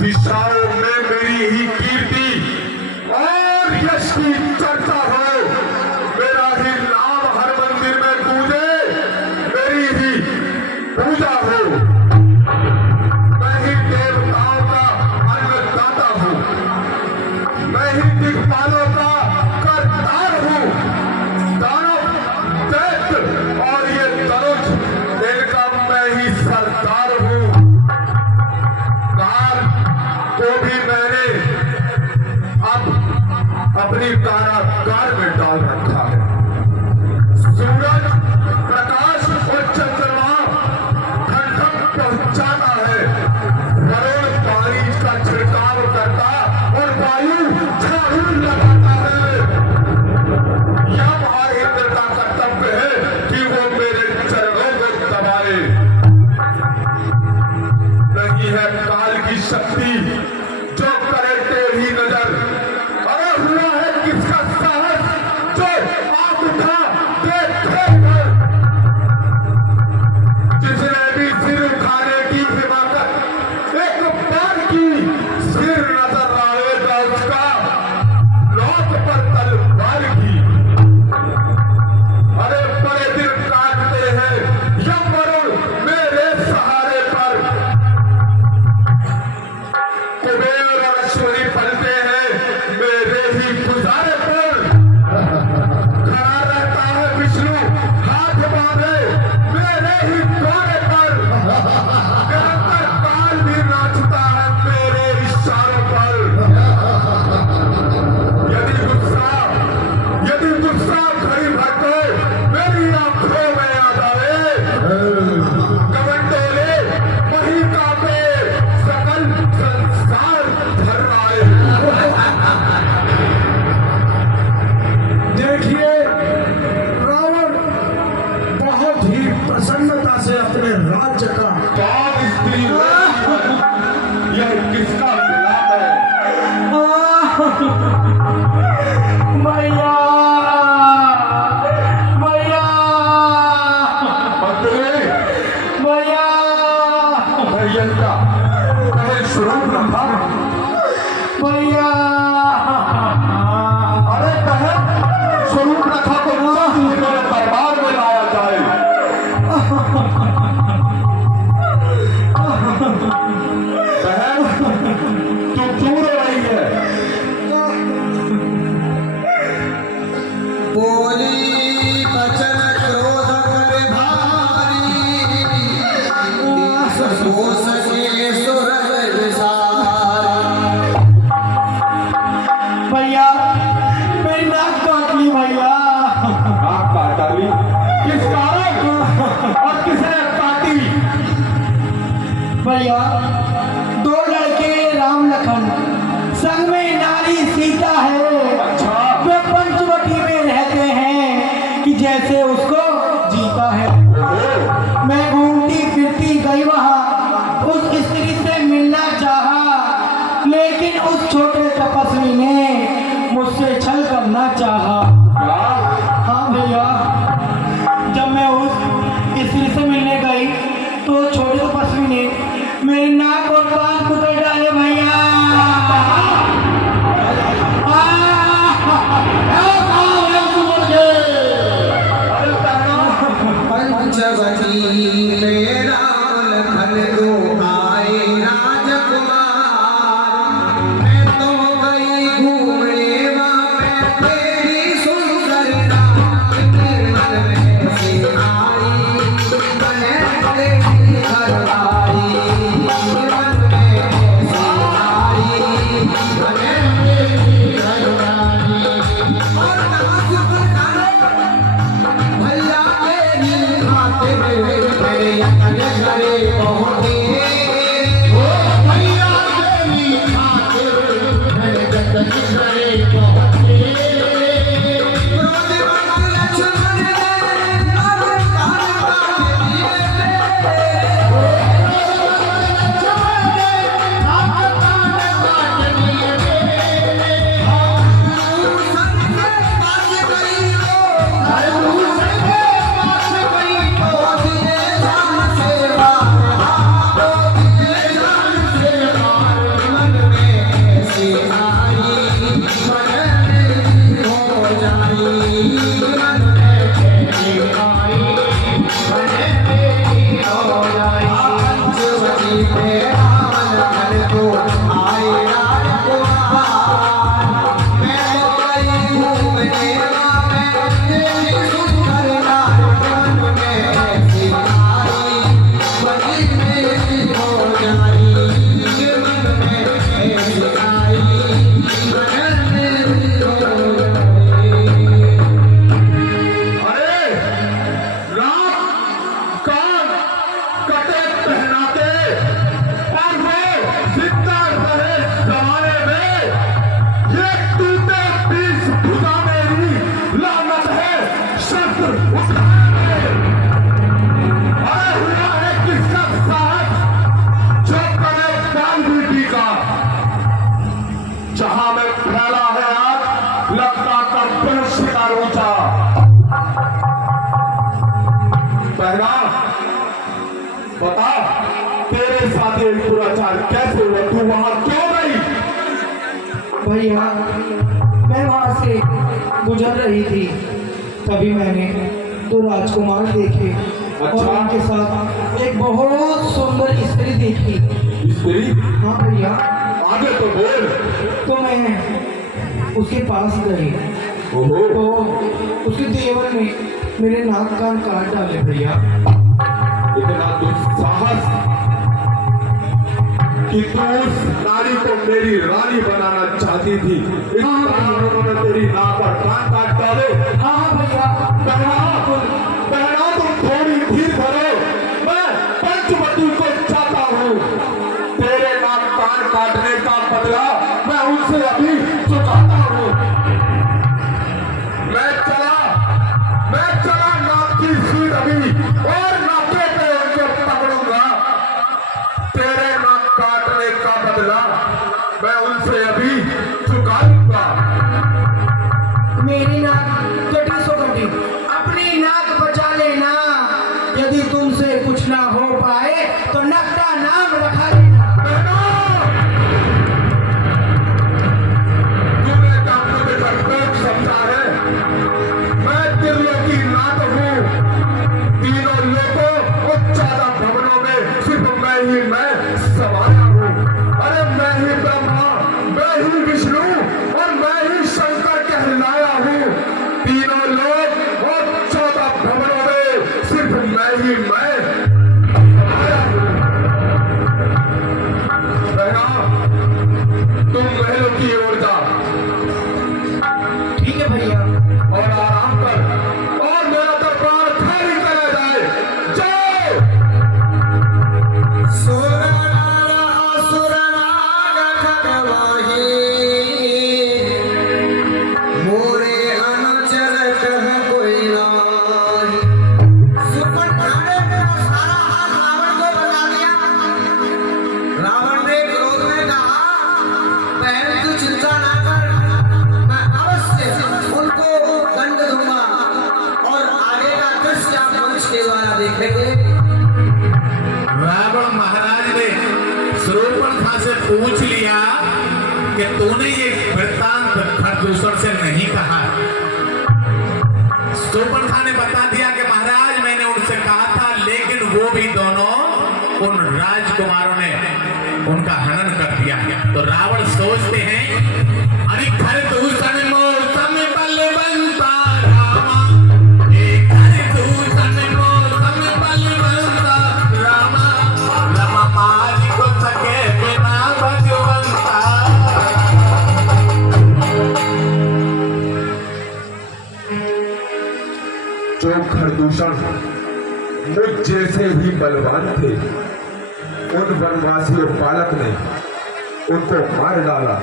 दिशाओं में मेरी ही कीर्ति और यश की चर्चा हो, मेरा ही नाम हर मंदिर में गूंजे, मेरी ही पूजा हो। मैं ही देवताओं का अन्नदाता हूँ, मैं ही दिक्पालों का करतार हूँ। दानव, दैत्य और ये तनुज, इनका मैं ही सरदार हूँ। को भी मैंने अब अपनी कारागार में डाल रखा है। सूरज, प्रकाश और चंद्रमा ठंडक पहुंचाता है, वरुण पानी का छिड़काव करता और वायु झाड़ू लगाता है। यम और इंद्र का कर्तव्य है कि वो मेरे चरणों को दबाए। नहीं है काल की शक्ति जो करे तेरी नजर, अरे हुआ है किसका साहस जो आप उठा देखे कर। जिसने भी सिर उठाने की हिम्मत एक बार की, सिर नजर आएगा उसका लौट पर तलवार की। अरे बड़े दिन काटते हैं यम वरुण मेरे सहारे पर, कुबेर और अश्वनी पलते हैं मेरे ही गुजारे पर। खड़ा रहता है विष्णु हाथ बांधे मेरे ही द्वारे पर। निरंतर काल भी नाचता है मेरे इशारों पर। यदि गुस्सा घड़ी भर को मेरी आंखों में आ जाए, कमंडोले वही कांपे सकल संसार भर आए। देखिए, रावण बहुत ही प्रसन्नता से अपने राज्य का कौन स्त्री यह किसका गुलाम है? मैया, मैया, मंत्री मैया, भैया का कहे स्वरूप रखा। मैया, अरे कहे स्वरूप रखा तो मेरे दरबार में लाया जाए। बहन, तू क्यों रो रही है? बोली बचन क्रोध कर भारी, हो सके सुरज विसारी। भैया, मेरी नाक काट ली भैया। आँख काट डाली? किस कारण और किसने काटी? भैया, दो लड़के राम लखन, संग में नारी सीता है। अच्छा, वे पंचवटी में रहते हैं कि जैसे उसको जीता है। मैं घूमती फिरती गई वहाँ, उस स्त्री से मिलना चाहा, लेकिन उस छोटे तपस्वी ने मुझसे छल करना चाहा। हाँ भैया, जब मैं उस स्त्री से मिलने गई तो छोटे तपस्वी ने मेरे नाक और कान कुतर डाले भैया। पंचवटी में राम लखन दो आए राजकुमार, मैं तो गई घूमने वहाँ पे तेरी सुन सपनेवा में देखी सुंदर नारी मन में ऐसी आई बनी मेरी हो जाई मन में ऐसी आई मन मेरी हो जाई। अरे रात कान कटे पहनाते और वो जिंदा रहे जमाने में, ये टूटे 20 भुजा मेरी लानत है शस्त्र उठाए। अरे हुआ है किसका साहस जो करे कान बेटी का, जहां में फैला है आग लगता का शिकार ऊंचा। पहला बता तेरे साथ ये दुराचार कैसे हुआ, तू वहां क्यों गई? भैया मैं वहां से गुजर रही थी, तभी मैंने दो राजकुमार देखे और अच्छा। उनके साथ एक बहुत सुंदर स्त्री देखी। स्त्री? हाँ भैया, आगे तो बोल। तो मैं उसके पास गई ओहो, तो उसके देवर ने मेरे नाक कान काट डाले भैया। इतना दुस्साहस कि तू उस नारी को मेरी रानी बनाना चाहती थी, इस कारण उन्होंने तेरी नाक और कान काट डाले। हाँ भैया, बहना तुम थोड़ी धीर धरो, मैं पंचवटी को चाहता हूँ। तेरे नाक कान काटने का बदला मैं उनसे अभी चुकाता हूँ। मैं चला नाक की सीट अभी और नाके पे उनको पकड़ूंगा। तेरे नाक काटने का बदला मैं उनसे अभी चुका लूंगा। मेरी नाक कटी सो कटी, अपनी नाक बचा लेना। यदि तुमसे कुछ ना हो पाए तो नक का नाम रखा लेना। तूने क्या मुझे डरपोक समझा है? मैं त्रिलोकी नाथ हूँ, तीनों लोगों और 14 भवनों में सिर्फ मैं समाया हूँ। अरे मैं ही ब्रह्मा, मैं ही विष्णु और मैं ही शंकर कहलाया हूँ। तीनों लोग और 14 भवनों में सिर्फ मैं समाया हूँ। बहना, तुम महलों की ओर जा ठीक है भैया। और आराम कर और मेरा दरबार खाली करा जाए। जाओ। मोरे अनुचर कह कोई नाही। सुपरखाने ने सारा हाथ रावण को बता दिया। रावण ने क्रोध में कहा, बहन तू चिंता ना कर, मैं अवश्य उनको दंड दूंगा और आगे का दृश्य आप मनुष्य के द्वारा देखेंगे। रावण महाराज ने शूर्पणखा से पूछ लिया कि तूने ये वृत्तांत खरदूषण से नहीं कहा। शूर्पणखा ने बता दिया कि महाराज मैंने उनसे कहा था, लेकिन वो भी दोनों उन राजकुमारों ने उनका हनन कर दिया। तो रावण सोचते हैं, अरे खरदूषण मौसम बलवंता रामा, एक खरदूषण मौसम बलवंता रामा, रामा मारी को सके बिना भगवंता। जो खरदूषण मुझ जैसे ही बलवान थे, उन वनवासियों बालक ने उनको मार डाला।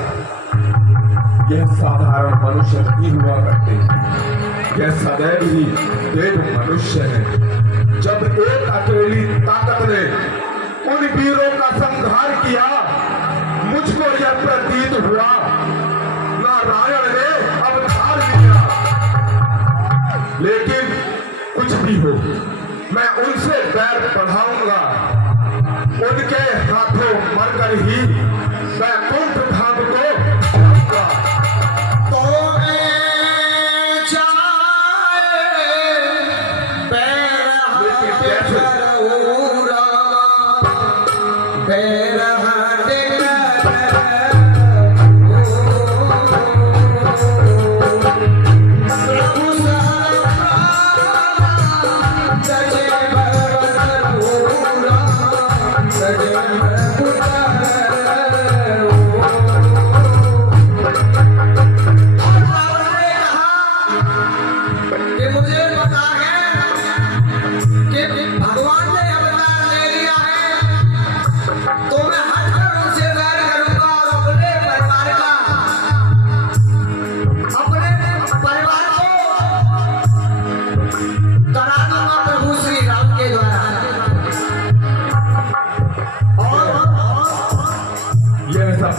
यह साधारण मनुष्य नहीं हुआ करते, यह सदैव ही देव मनुष्य है। जब एक अकेली ताकत ने उन वीरों का संहार किया, मुझको यह प्रतीत हुआ नारायण ने अवतार लिया। लेकिन कुछ भी हो, मैं उनसे बैर बढ़ाऊंगा। उनके हाथों मरकर ही वैकुंठ धाम को जाऊंगा। तो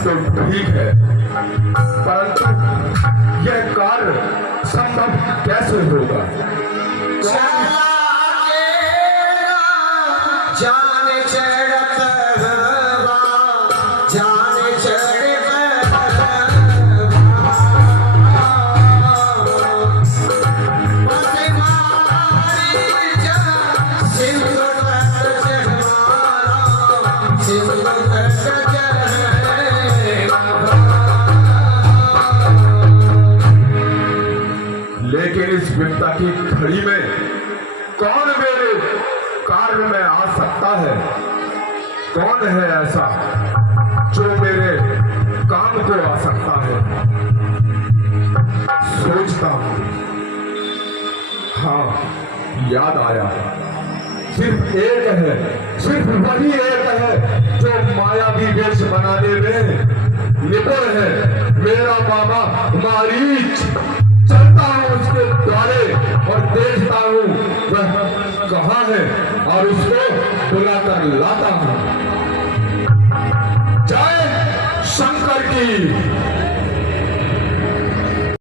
तो ठीक है, परंतु यह कार्य संभव कैसे होगा? जान चढ़त हवा, जान चढ़त हवा, बस मारी जा सिंधु तट चढ़वाना, सिंधु तट चढ़वाना। लेकिन इस विपदा की घड़ी में कौन मेरे कार्य में आ सकता है? कौन है ऐसा जो मेरे काम को आ सकता है? सोचता हूं, हाँ, याद आया। सिर्फ एक है, सिर्फ वही एक है जो मायावी वेश बनाने में निपुण है, मेरा मामा मारीच। चलता हूं उसके द्वारे और देखता हूं वह कहाँ है और उसको बुलाकर लाता हूं। जय शंकर की।